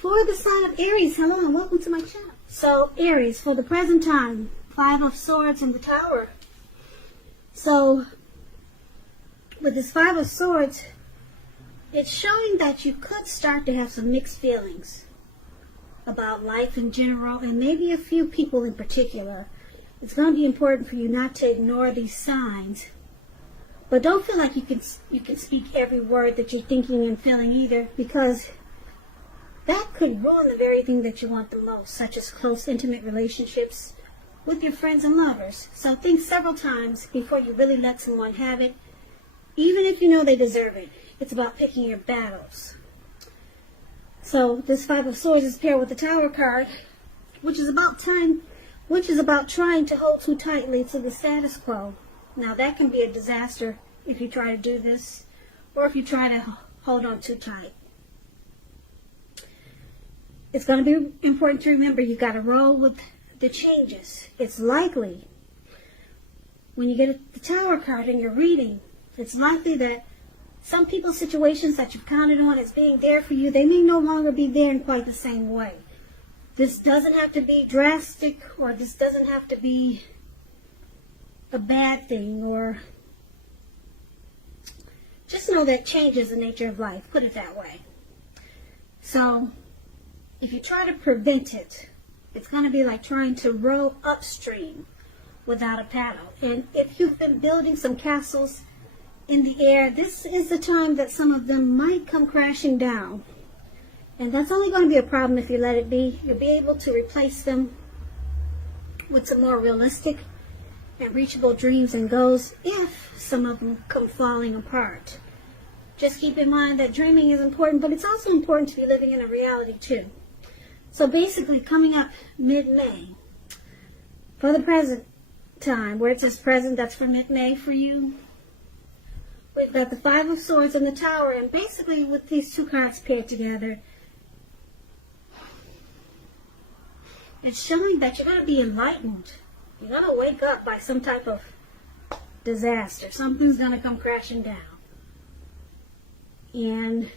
For the sign of Aries, hello and welcome to my channel. So Aries, for the present time, 5 of Swords in the Tower. So with this 5 of Swords, it's showing that you could start to have some mixed feelings about life in general and maybe a few people in particular. It's going to be important for you not to ignore these signs. But don't feel like you can speak every word that you're thinking and feeling either, because that could ruin the very thing that you want the most, such as close, intimate relationships with your friends and lovers. So think several times before you really let someone have it, even if you know they deserve it. It's about picking your battles. So this 5 of Swords is paired with the Tower card, which is about trying to hold too tightly to the status quo. Now that can be a disaster if you try to do this, or if you try to hold on too tight. It's going to be important to remember you got to roll with the changes. It's likely when you get the Tower card and you're reading, it's likely that some people's situations that you've counted on as being there for you, they may no longer be there in quite the same way. This doesn't have to be drastic, or this doesn't have to be a bad thing, or just know that change is the nature of life, put it that way. So if you try to prevent it, it's going to be like trying to row upstream without a paddle. And if you've been building some castles in the air, this is the time that some of them might come crashing down. And that's only going to be a problem if you let it be. You'll be able to replace them with some more realistic and reachable dreams and goals if some of them come falling apart. Just keep in mind that dreaming is important, but it's also important to be living in a reality too. So basically, coming up mid-May, for the present time, where it says present, that's for mid-May for you. We've got the 5 of Swords in the Tower, and basically with these 2 cards paired together, it's showing that you're going to be enlightened. You're going to wake up by some type of disaster. Something's going to come crashing down. And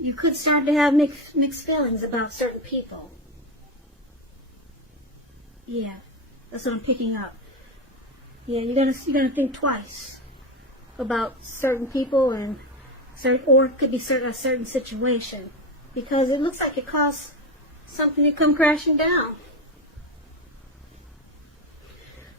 you could start to have mixed feelings about certain people. Yeah, that's what I'm picking up. Yeah, you're gonna think twice about certain people and or it could be a certain situation, because it looks like it caused something to come crashing down.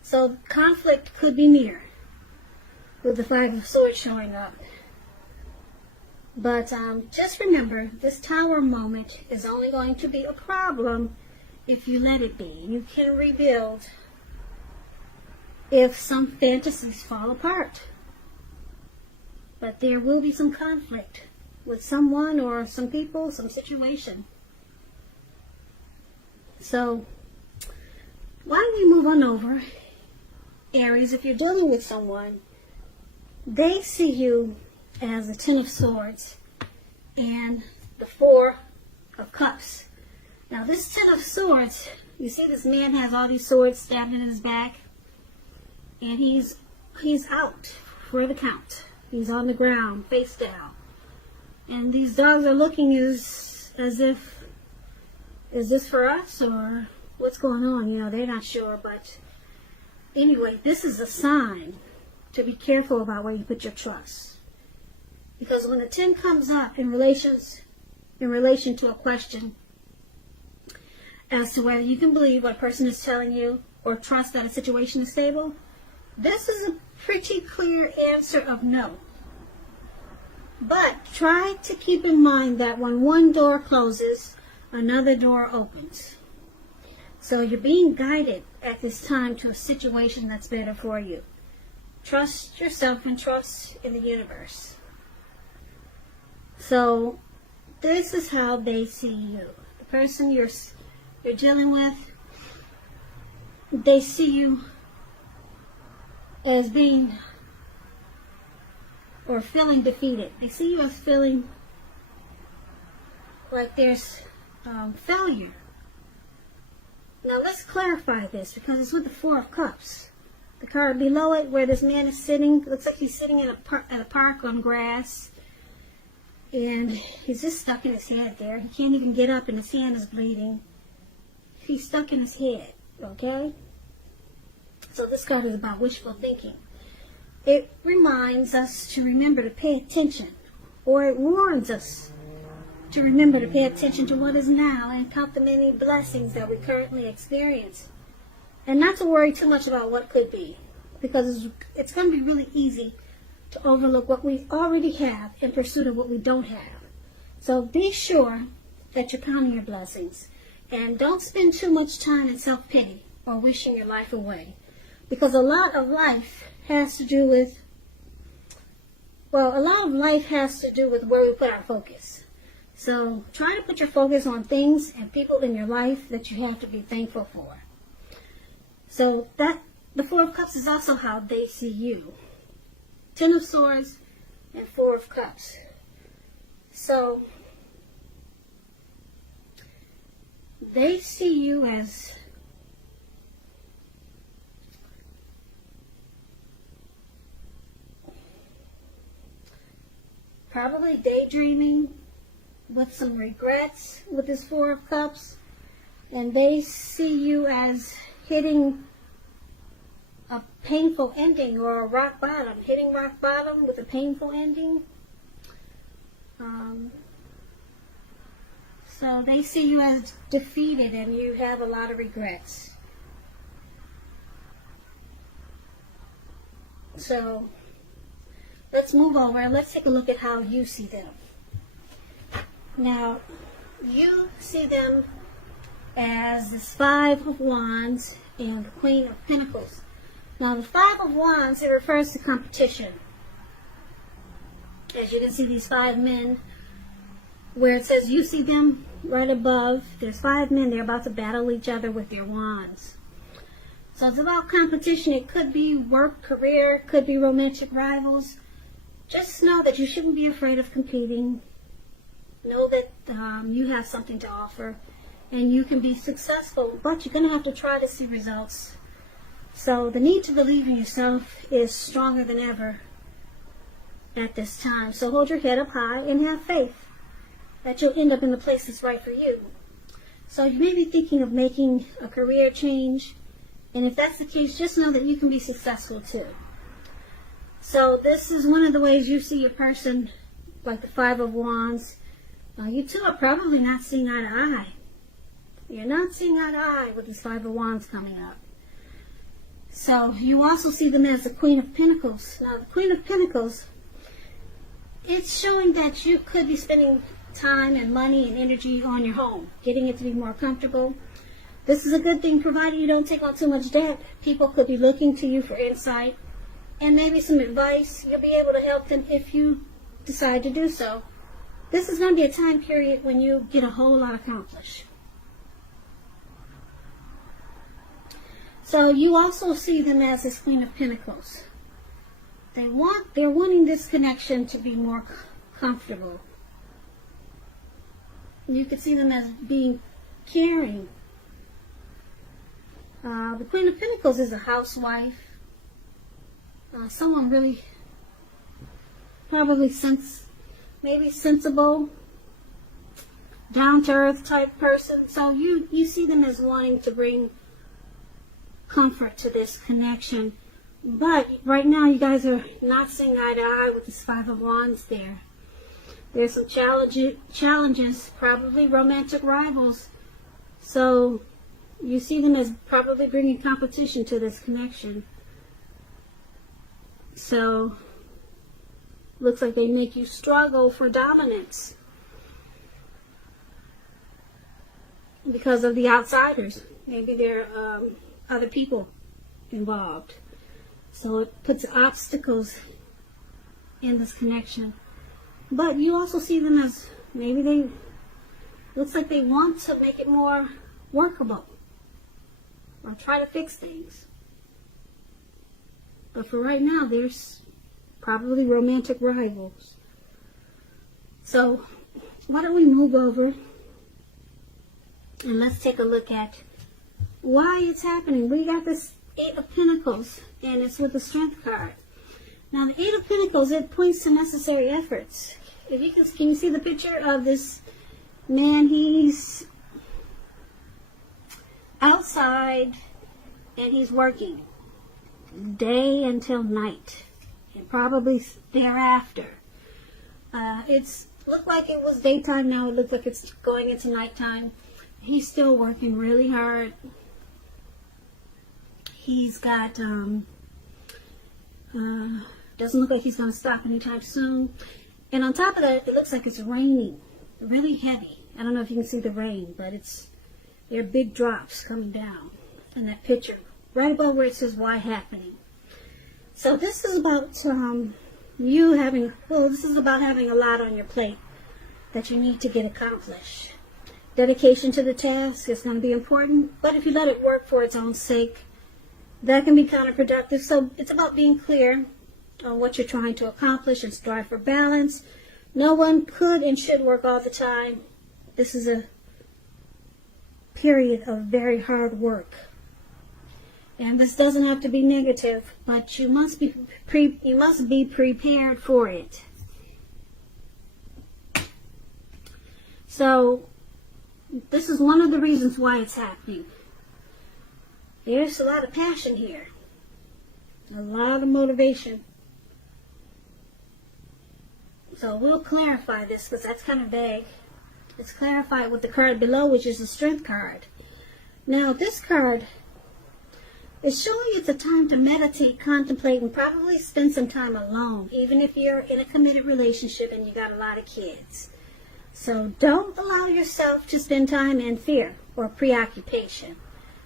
So conflict could be near with the 5 of Swords showing up. But just remember, this Tower moment is only going to be a problem if you let it be. You can rebuild if some fantasies fall apart. But there will be some conflict with someone or some people, some situation. So why don't we move on over, Aries? If you're dealing with someone, they see you as the 10 of Swords and the 4 of Cups. Now this 10 of Swords, you see this man has all these swords stabbed in his back, and he's out for the count. He's on the ground, face down. And these dogs are looking as if, is this for us or what's going on? You know, they're not sure. But anyway, this is a sign to be careful about where you put your trust. Because when the 10 comes up in relation to a question as to whether you can believe what a person is telling you or trust that a situation is stable, this is a pretty clear answer of no. But try to keep in mind that when one door closes, another door opens. So you're being guided at this time to a situation that's better for you. Trust yourself and trust in the universe. So this is how they see you. The person you're dealing with, they see you as being or feeling defeated. They see you as feeling like there's failure. Now let's clarify this, because it's with the 4 of Cups. The card below it, where this man is sitting, looks like he's sitting in a park on grass. And he's just stuck in his head there. He can't even get up and his hand is bleeding. He's stuck in his head, okay? So this card is about wishful thinking. It reminds us to remember to pay attention, or it warns us to remember to pay attention to what is now and count the many blessings that we currently experience. And not to worry too much about what could be, because it's going to be really easy to overlook what we already have in pursuit of what we don't have. So be sure that you're counting your blessings. And don't spend too much time in self-pity or wishing your life away. Because a lot of life has to do with where we put our focus. So try to put your focus on things and people in your life that you have to be thankful for. So that the Four of Cups is also how they see you. Ten of Swords and Four of Cups. So they see you as probably daydreaming with some regrets with this Four of Cups. And they see you as hitting a painful ending or a rock bottom. Hitting rock bottom with a painful ending. So they see you as defeated and you have a lot of regrets. So let's move over and let's take a look at how you see them. Now, you see them as this Five of Wands and the Queen of Pentacles. Now, the Five of Wands, it refers to competition. As you can see, these five men, where it says you see them right above, there's five men, they're about to battle each other with their wands. So it's about competition. It could be work, career, could be romantic rivals. Just know that you shouldn't be afraid of competing. Know that you have something to offer and you can be successful, but you're going to have to try to see results. So the need to believe in yourself is stronger than ever at this time. So hold your head up high and have faith that you'll end up in the place that's right for you. So you may be thinking of making a career change, and if that's the case, just know that you can be successful too. So this is one of the ways you see a person like the Five of Wands. You two are probably not seeing eye to eye. You're not seeing eye to eye with this Five of Wands coming up. So you also see them as the Queen of Pentacles. Now the Queen of Pentacles, it's showing that you could be spending time and money and energy on your home, getting it to be more comfortable. This is a good thing provided you don't take on too much debt. People could be looking to you for insight and maybe some advice. You'll be able to help them if you decide to do so. This is going to be a time period when you get a whole lot accomplished. So you also see them as this Queen of Pentacles. They're wanting this connection to be more comfortable. You could see them as being caring. The Queen of Pentacles is a housewife. Someone really, probably maybe sensible, down-to-earth type person. So you see them as wanting to bring comfort to this connection. But right now you guys are not seeing eye to eye with this Five of Wands there. There's some challenges, probably romantic rivals. So you see them as probably bringing competition to this connection. So looks like they make you struggle for dominance because of the outsiders. Maybe there are other people involved. So it puts obstacles in this connection. But you also see them as maybe looks like they want to make it more workable or try to fix things. But for right now, there's probably romantic rivals. So why don't we move over and let's take a look at why it's happening. We got this Eight of Pentacles, and it's with the Strength card. Now, the Eight of Pentacles, it points to necessary efforts. if you can you see the picture of this man? He's outside and he's working day until night and probably thereafter. It's looked like it was daytime. Now it looks like it's going into nighttime. He's still working really hard. He's got doesn't look like he's going to stop anytime soon. And on top of that, it looks like it's raining really heavy. I don't know if you can see the rain, but there are big drops coming down in that picture right above where it says "why happening." So this is about this is about having a lot on your plate that you need to get accomplished. Dedication to the task is going to be important, but if you let it work for its own sake, that can be counterproductive. So it's about being clear on what you're trying to accomplish and strive for balance. No one could and should work all the time. This is a period of very hard work. And this doesn't have to be negative, but you must be prepared for it. So this is one of the reasons why it's happening. There's a lot of passion here, a lot of motivation. So we'll clarify this because that's kind of vague. It's clarified with the card below, which is the Strength card. Now this card is showing it's a time to meditate, contemplate, and probably spend some time alone, even if you're in a committed relationship and you got a lot of kids. So don't allow yourself to spend time in fear or preoccupation,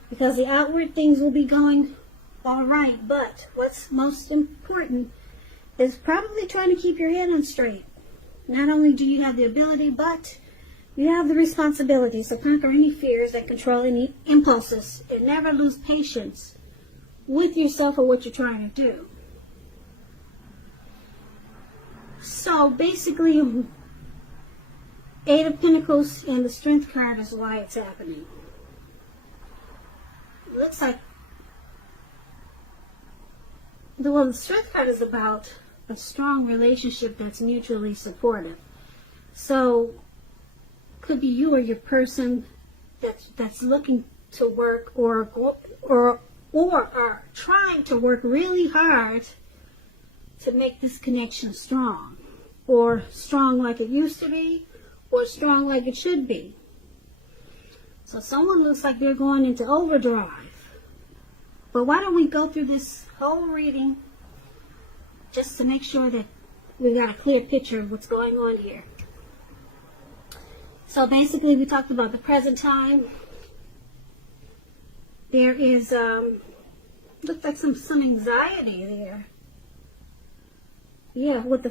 because the outward things will be going all right, but what's most important is probably trying to keep your head on straight. Not only do you have the ability, but you have the responsibility. So conquer any fears that control any impulses and never lose patience with yourself or what you're trying to do. So basically, Eight of Pentacles and the Strength card is why it's happening. It looks like the Strength card is about a strong relationship that's mutually supportive. So could be you or your person that's looking to work or are trying to work really hard to make this connection strong, or strong like it used to be, or strong like it should be. So someone looks like they're going into overdrive. But why don't we go through this whole reading just to make sure that we've got a clear picture of what's going on here. So basically we talked about the present time. There is, looks like some anxiety there. Yeah, with the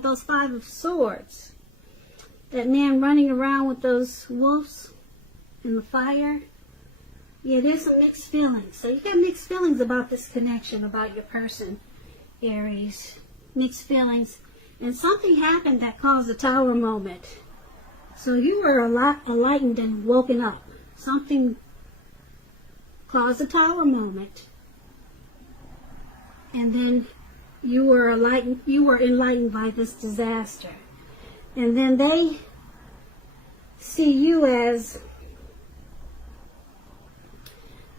those Five of Swords. That man running around with those wolves in the fire. Yeah, there's some mixed feelings. So you got mixed feelings about this connection, about your person, Aries. Mixed feelings. And something happened that caused a tower moment. So you were a lot enlightened and woken up. Something caused a tower moment. And then you were enlightened by this disaster. And then they see you as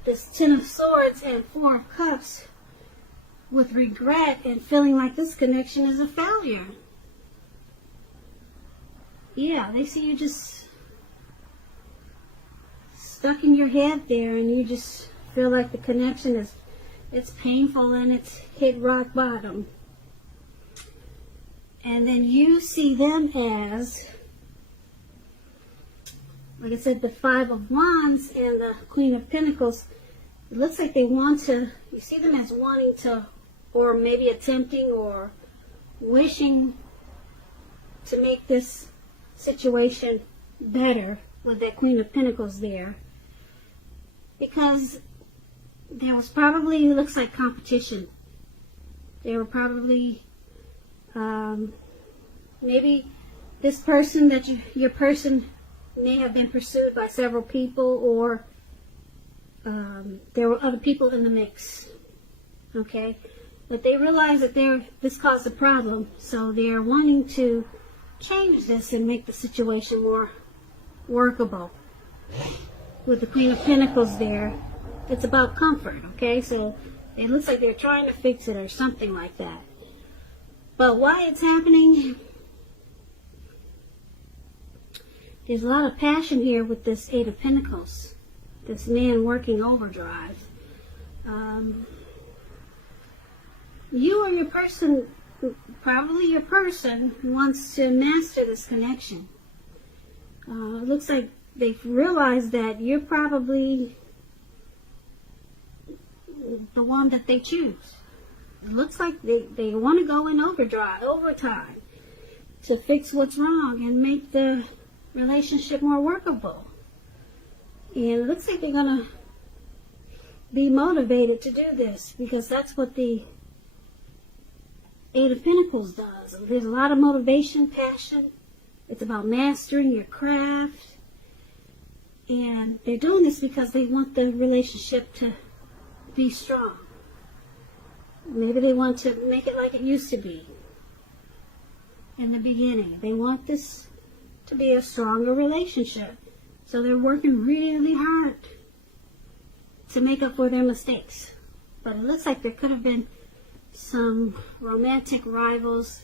this Ten of Swords and Four of Cups with regret and feeling like this connection is a failure. Yeah, they see you just stuck in your head there, and you just feel like the connection it's painful and it's hit rock bottom. And then you see them as, like I said, the Five of Wands and the Queen of Pentacles. It looks like they want to, you see them as wanting to, or maybe attempting or wishing to make this situation better with that Queen of Pentacles there. Because there was probably, it looks like competition. They were probably, maybe this person your person may have been pursued by several people, or there were other people in the mix. Okay? But they realize that this caused a problem, so they're wanting to change this and make the situation more workable. With the Queen of Pentacles there, it's about comfort, okay? So it looks like they're trying to fix it or something like that. But why it's happening, there's a lot of passion here with this Eight of Pentacles. This man working overdrive. You or your person, probably your person, wants to master this connection. It looks like they've realized that you're probably the one that they choose. It looks like they want to go in overtime, to fix what's wrong and make the relationship more workable. And it looks like they're going to be motivated to do this, because that's what the Eight of Pentacles does. There's a lot of motivation, passion. It's about mastering your craft. And they're doing this because they want the relationship to be strong. Maybe they want to make it like it used to be in the beginning. They want this to be a stronger relationship. So they're working really hard to make up for their mistakes. But it looks like there could have been some romantic rivals,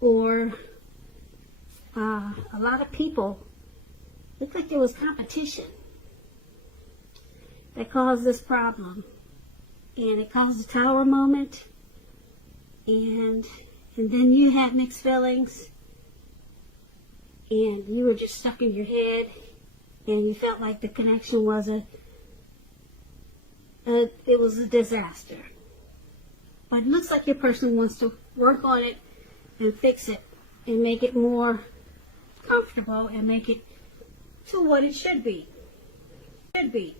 or a lot of people. Looked like there was competition that caused this problem, and it caused a tower moment, and then you had mixed feelings, and you were just stuck in your head, and you felt like the connection was it was a disaster. But it looks like your person wants to work on it and fix it and make it more comfortable and make it to what it should be. Should be.